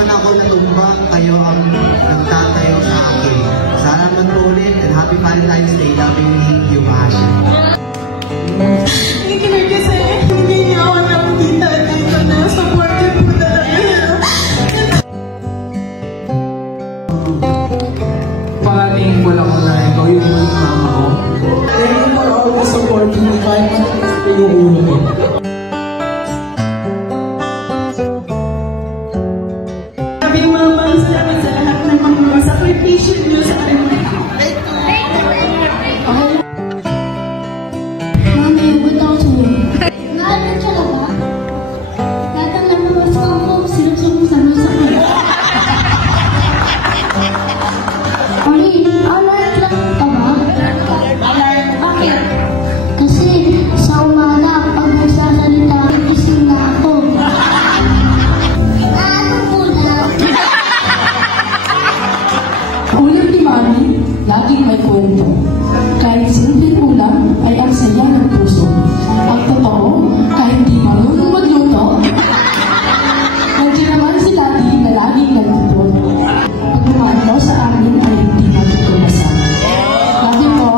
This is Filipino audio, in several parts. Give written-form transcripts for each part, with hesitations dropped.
man ako natumba, kayo ang nagtatayo sa akin. Salamat po ulit and happy Valentine's Day. Lovingly, you, Mahal. Thank you kasi hindi niyo ako nakikita dito na supportive po talaga. Pagaling ko lang na ikaw yung mama ko. Thank you for all the support in the fight na yung ulo ko. Sabi mama, salamat sa lahat ng mga sakripisyo niyo sa akin. Mami, without you. Naalan siya na ba? Lahat ang nabawas ko ako, sinusong-sanong sa kanya. Mami, alert lang ka ba? Bakit? Kasi sa umaga, pag nagsasalita, gising na ako. Ano po na? Ulam ni Mami, laging may kwento. Kahit simpleng ulam ay ang saya ng puso. Ang totoo, kahit di marunong magluto, nandiyan naman si Daddy na laging nagtuturo. Pag umano sa amin ay hindi natutunasan. Lagi po.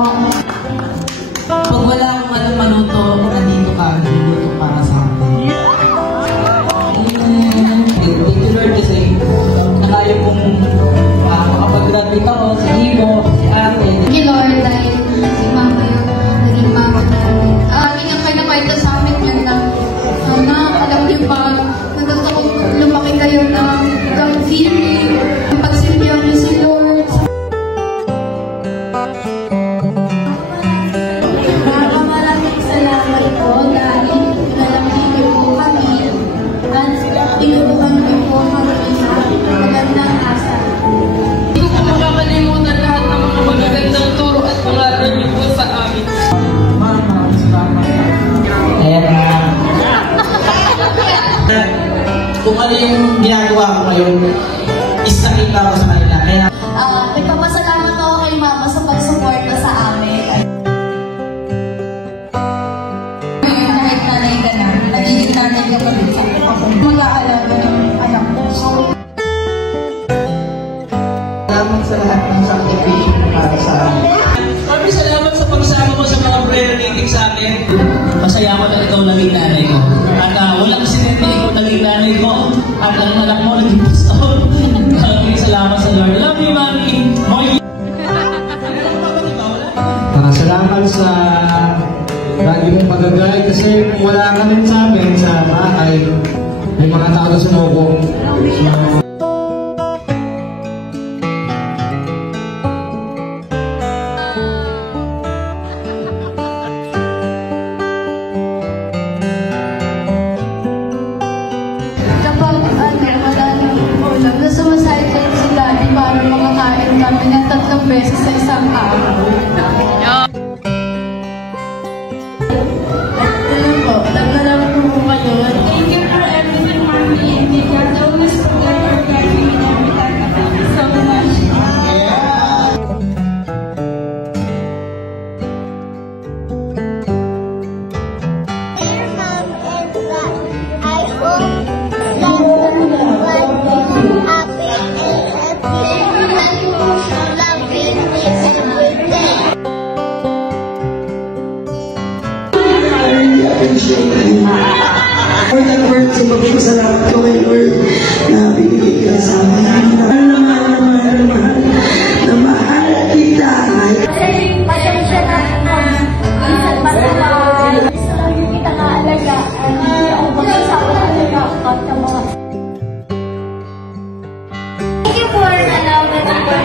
Pag wala akong maluto, nandito ka, nandito para sa akin. Thank you Lord kasi nakaya kong makapag-graduate ako sa Ibo, si ate. Thank you, Lord, dahil si Mama yung naging mama namin. Lagi niyang pinakwento sa amin yun na, alam niyo ba, nagkakita ko lumaki kayo na God-fearing, pagsilbihan niyo si Lord. Maraming salamat po dahil nalaki niyo po kami at tinuruan niyo po kami sa magandang asa. Hindi ko po makakalimutan lahat ng mga magagandang turo at pangaral niyo po sa amin. Mama, salamat. Kung ano yung ginagawa ko ngayon, is nakita ko sa kanila. Kaya Nagpapasalamat ako kay Mama sa pagsuporta sa amin. Kahit nanay ka na, nagiging nanay ka pa rin sa ako. Mag-aalaga ng anak ko. So, salamat sa lahat ng sacrifice para sa amin. Mami, salamat sa pagsama mo sa mga prayer meeting sa akin. Masaya ako na ikaw naging nanay ko. At walang sinente ikaw naging nanay ko. At ang anak mo naging pastor. Maraming salamat sa Lord. Love you, Mami. Salamat sa lagi mong pagagay kasi kung wala ka rin sa amin sa bahay, may mga tao na sumuko. kapag wala nang ulam, na sumasayad si Daddy para makakain kami ng 3 beses sa isang araw. Thank you for everything, Mommy and Nika. Always forget for guiding me every time. Thank you so much. Dear Mom and Dad, I hope that you are happy and healthy and loving me every day. Lord, ang word sa magpapasalamat ko kay Lord na binigay ka sa amin. Na mahal kita. Pasensya na ako. Minsan masama. Gusto lang yung kita kaalagaan. Hindi ako magsasawa alagaan sa mga. Thank you for allowing me to